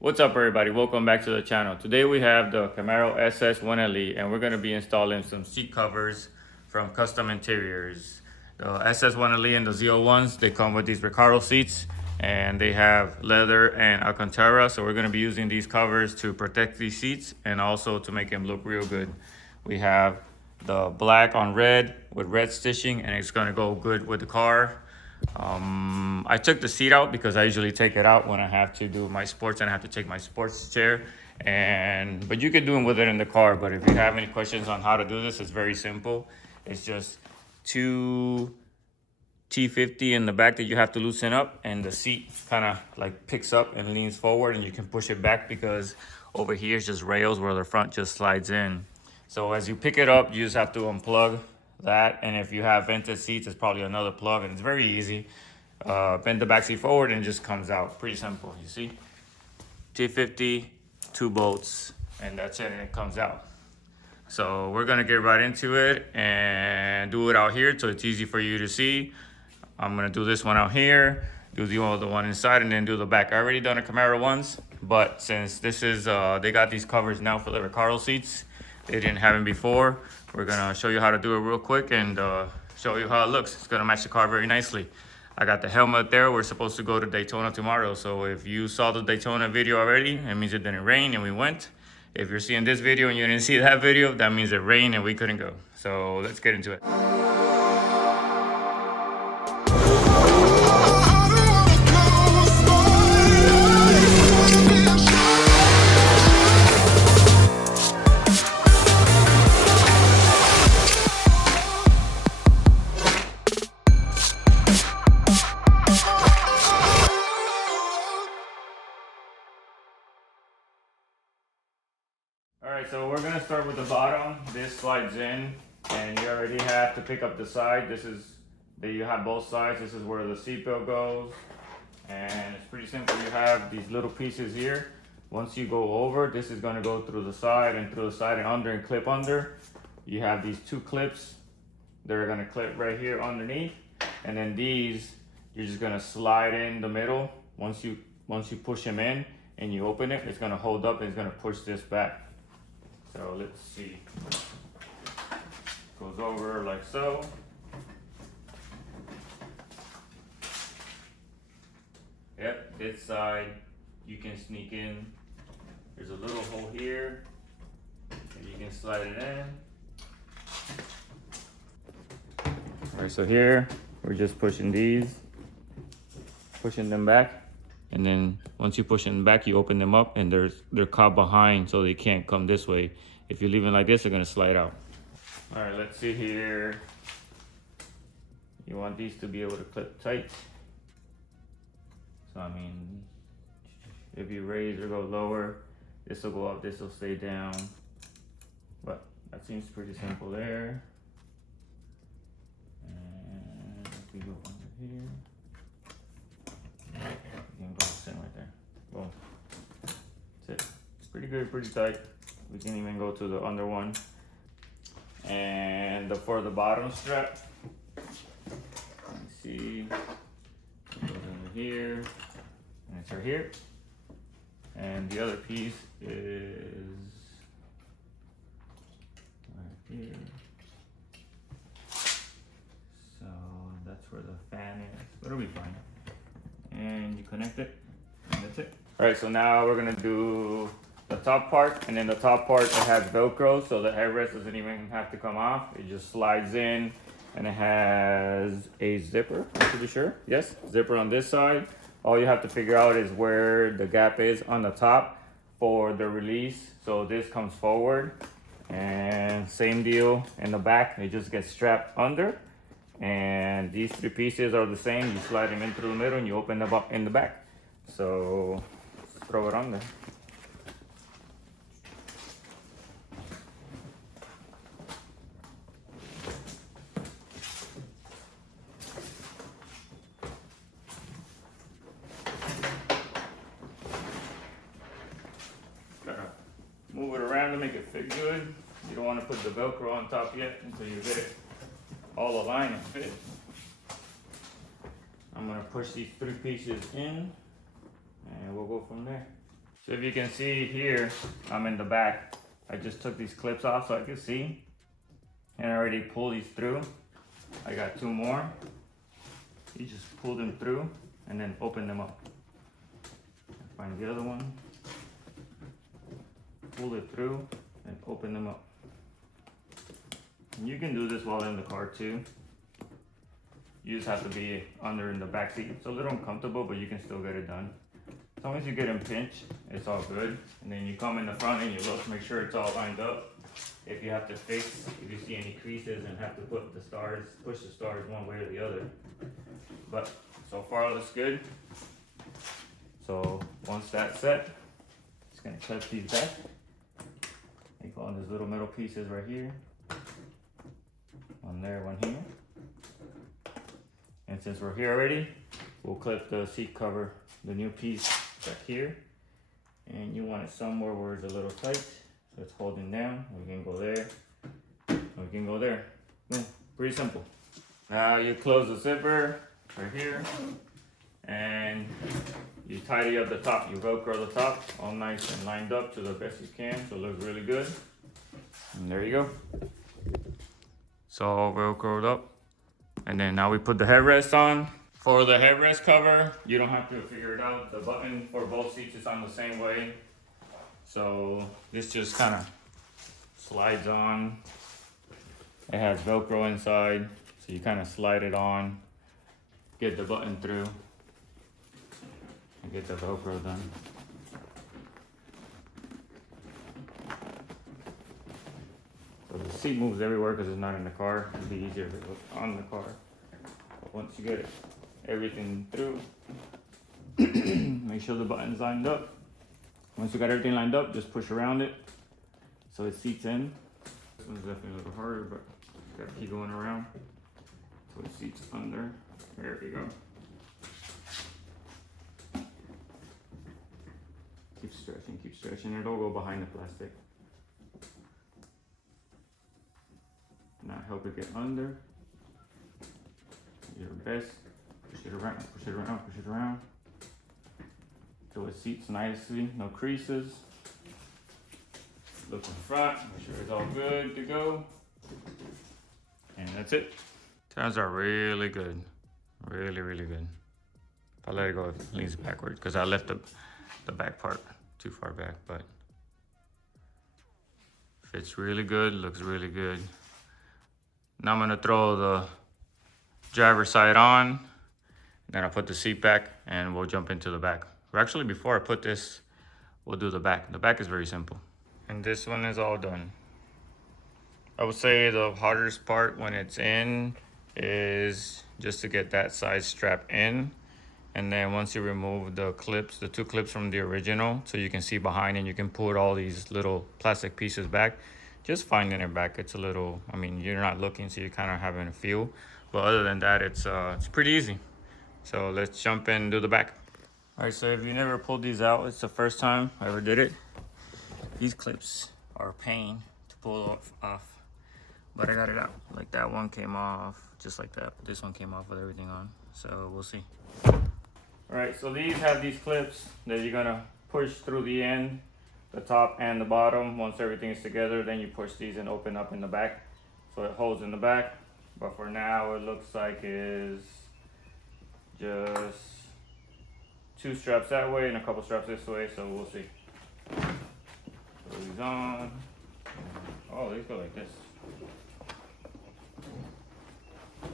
What's up everybody, welcome back to the channel. Today we have the Camaro SS 1LE and we're going to be installing some seat covers from Kustom Interiors. The SS 1LE and the ZL1s, they come with these Recaro seats and they have leather and Alcantara. So we're going to be using these covers to protect these seats and also to make them look real good. We have the black on red with red stitching and it's going to go good with the car. I took the seat out because I usually take it out when I have to do my sports and I have to take my sports chair. But you can do them with it in the car. But if you have any questions on how to do this, it's very simple. It's just two T50 in the back that you have to loosen up, and the seat kind of like picks up and leans forward, and you can push it back because over here is just rails where the front just slides in. So as you pick it up, you just have to unplug that, and if you have vented seats, it's probably another plug, and it's very easy. Bend the back seat forward and it just comes out. Pretty simple, you see? T50, 2 bolts, and that's it, and it comes out. So we're gonna get right into it and do it out here so it's easy for you to see. I'm gonna do this one out here, do the other one inside, and then do the back. I already done a Camaro once, but since this is, they got these covers now for the Recaro seats, they didn't have them before. We're gonna show you how to do it real quick and show you how it looks. It's gonna match the car very nicely. I got the helmet there. We're supposed to go to Daytona tomorrow. So if you saw the Daytona video already, it means it didn't rain and we went. If you're seeing this video and you didn't see that video, that means it rained and we couldn't go. So let's get into it. Alright, so we're gonna start with the bottom. This slides in and you already have to pick up the side. This is, you have both sides. This is where the seatbelt goes. And it's pretty simple. You have these little pieces here. Once you go over, this is gonna go through the side and under and clip under. You have these 2 clips. They're gonna clip right here underneath. And then these, you're just gonna slide in the middle. Once you push them in and you open it, it's gonna hold up and it's gonna push this back. So let's see, goes over like so. Yep, this side you can sneak in. There's a little hole here and you can slide it in. All right, so here we're just pushing them back. And then once you push them back, you open them up and they're caught behind so they can't come this way. If you leave them like this, they're gonna slide out. All right, let's see here. You want these to be able to clip tight. So I mean, if you raise or go lower, this will go up, this will stay down. But that seems pretty simple there. And if we go under here. You can go sit right there. Boom. That's it. It's pretty good, pretty tight. We can even go to the under one. And for the bottom strap, let's see, it goes under here, and it's right here. And the other piece is right here. So that's where the fan is, but it'll be fine. And you connect it, and that's it. All right, so now we're gonna do the top part, and then the top part, it has Velcro, so the headrest doesn't even have to come off. It just slides in, and it has a zipper, I'm pretty sure. Yes, zipper on this side. All you have to figure out is where the gap is on the top for the release. So this comes forward, and same deal in the back. It just gets strapped under. And these 3 pieces are the same. You slide them in through the middle and you open them up in the back. So throw it on there. Gotta move it around to make it fit good. You don't want to put the Velcro on top yet until you get it all align and fit. I'm gonna push these 3 pieces in and we'll go from there. So if you can see here, I'm in the back. I just took these clips off so I could see. And I already pulled these through. I got 2 more. You just pull them through and then open them up. Find the other one. Pull it through and open them up. And you can do this while in the car too. You just have to be under in the back seat. It's a little uncomfortable, but you can still get it done. As long as you get them pinched, it's all good. And then you come in the front and you look, make sure it's all lined up. If you have to fix, if you see any creases and have to put the stars, push the stars one way or the other. But so far it looks good. So once that's set, just gonna clip these back. They go on these little metal pieces right here. One there, one here. And since we're here already, we'll clip the seat cover, the new piece back here. And you want it somewhere where it's a little tight, so it's holding down. We can go there, we can go there. Boom, pretty simple. Now you close the zipper right here, and you tidy up the top. You Velcro the top, all nice and lined up to the best you can, so it looks really good. And there you go. It's all Velcroed up. And then now we put the headrest on. For the headrest cover, you don't have to figure it out. The button for both seats is on the same way. So this just kind of slides on. It has Velcro inside, so you kind of slide it on, get the button through, and get the Velcro done. So the seat moves everywhere because it's not in the car. It'd be easier if it was on the car. But once you get everything through, make sure the button's lined up. Once you got everything lined up, just push around it so it seats in. This one's definitely a little harder, but you gotta keep going around so it seats under. There we go. Keep stretching. It'll go behind the plastic. Now help it get under. Your best. Push it around, push it around, push it around. So it seats nicely, no creases. Look in front, make sure it's all good to go. And that's it. Tires are really good. Really, really good. If I let it go, it leans backwards because I left the back part too far back, but fits really good, looks really good. Now I'm gonna throw the driver's side on, then I'll put the seat back and we'll jump into the back. Or actually, before I put this, we'll do the back. The back is very simple. And this one is all done. I would say the hardest part when it's in is just to get that side strap in. And then once you remove the clips, the 2 clips from the original, so you can see behind and you can pull all these little plastic pieces back. Just finding it back, it's a little, I mean, you're not looking, so you're kind of having a feel. But other than that, it's pretty easy. So let's jump in and do the back. All right, so if you never pulled these out, it's the first time I ever did it. These clips are a pain to pull off, but I got it out. Like that one came off, just like that. This one came off with everything on, so we'll see. All right, so these have these clips that you're gonna push through the end, the top and the bottom. Once everything is together, then you push these and open up in the back. So it holds in the back, but for now it looks like is just 2 straps that way and a couple straps this way, so we'll see. Put these on. Oh, these go like this. And,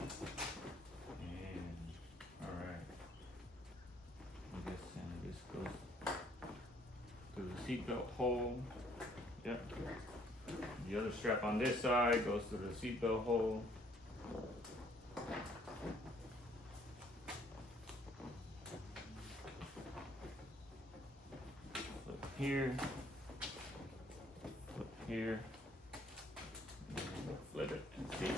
all right. This goes through the seatbelt hole. Yep. The other strap on this side goes through the seatbelt hole. Here, flip here, flip it and see.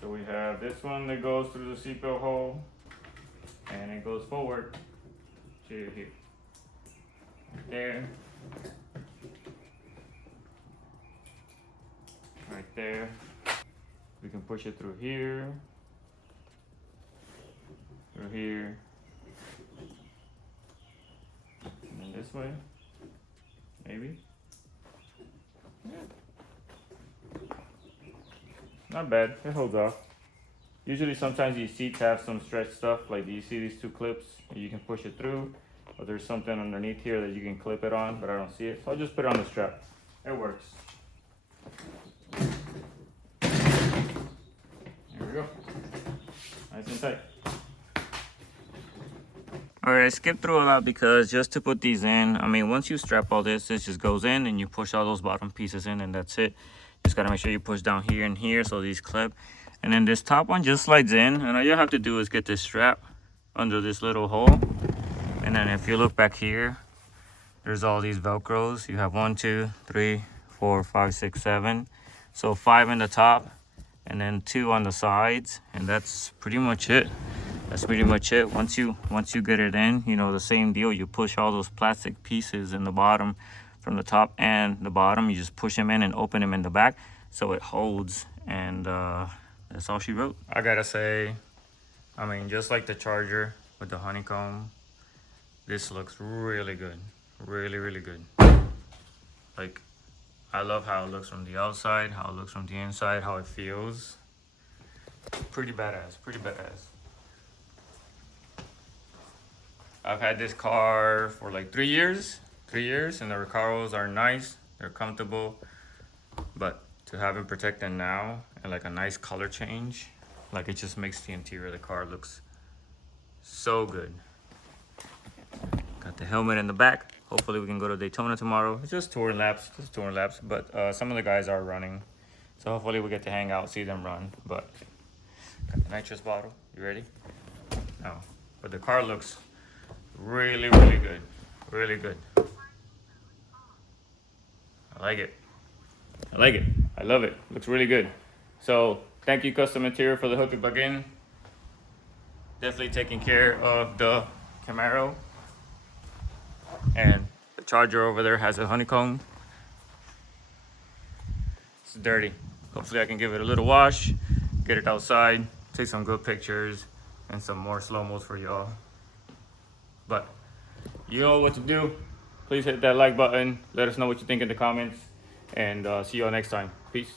So we have this one that goes through the seatbelt hole and it goes forward to here. Right there. Right there. We can push it through here, through here, this way. Maybe. Not bad. It holds off. Usually sometimes these seats have some stretch stuff. Like, do you see these two clips? You can push it through. Or there's something underneath here that you can clip it on, but I don't see it. So I'll just put it on the strap. It works. There we go. Nice and tight. Alright, I skipped through a lot because just to put these in, I mean, once you strap all this just goes in and you push all those bottom pieces in and that's it. Just gotta make sure you push down here and here so these clip. And then this top one just slides in, and all you have to do is get this strap under this little hole. And then if you look back here, there's all these Velcros. You have 1, 2, 3, 4, 5, 6, 7. So 5 in the top and then 2 on the sides, and that's pretty much it. That's pretty much it. Once you get it in, you know, the same deal. You push all those plastic pieces in the bottom from the top and the bottom. You just push them in and open them in the back so it holds, and that's all she wrote. I gotta say, I mean, just like the Charger with the honeycomb, this looks really good. Really, really good. Like, I love how it looks from the outside, how it looks from the inside, how it feels. Pretty badass, pretty badass. I've had this car for like 3 years, and the Recaros are nice, they're comfortable, but to have it protected now and like a nice color change, like, it just makes the interior of the car looks so good. Got the helmet in the back. Hopefully we can go to Daytona tomorrow. It's just touring laps, but some of the guys are running, so hopefully we get to hang out, see them run. But got the nitrous bottle. You ready? No, but the car looks really, really good. Really good. I like it. I like it. I love it. Looks really good. So thank you, Kustom Interior, for the hook it back in. Definitely taking care of the Camaro. And the Charger over there has a honeycomb. It's dirty. Hopefully I can give it a little wash, get it outside, take some good pictures, and some more slow-mos for y'all. But you know what to do. Please hit that like button. Let us know what you think in the comments. And see y'all next time. Peace.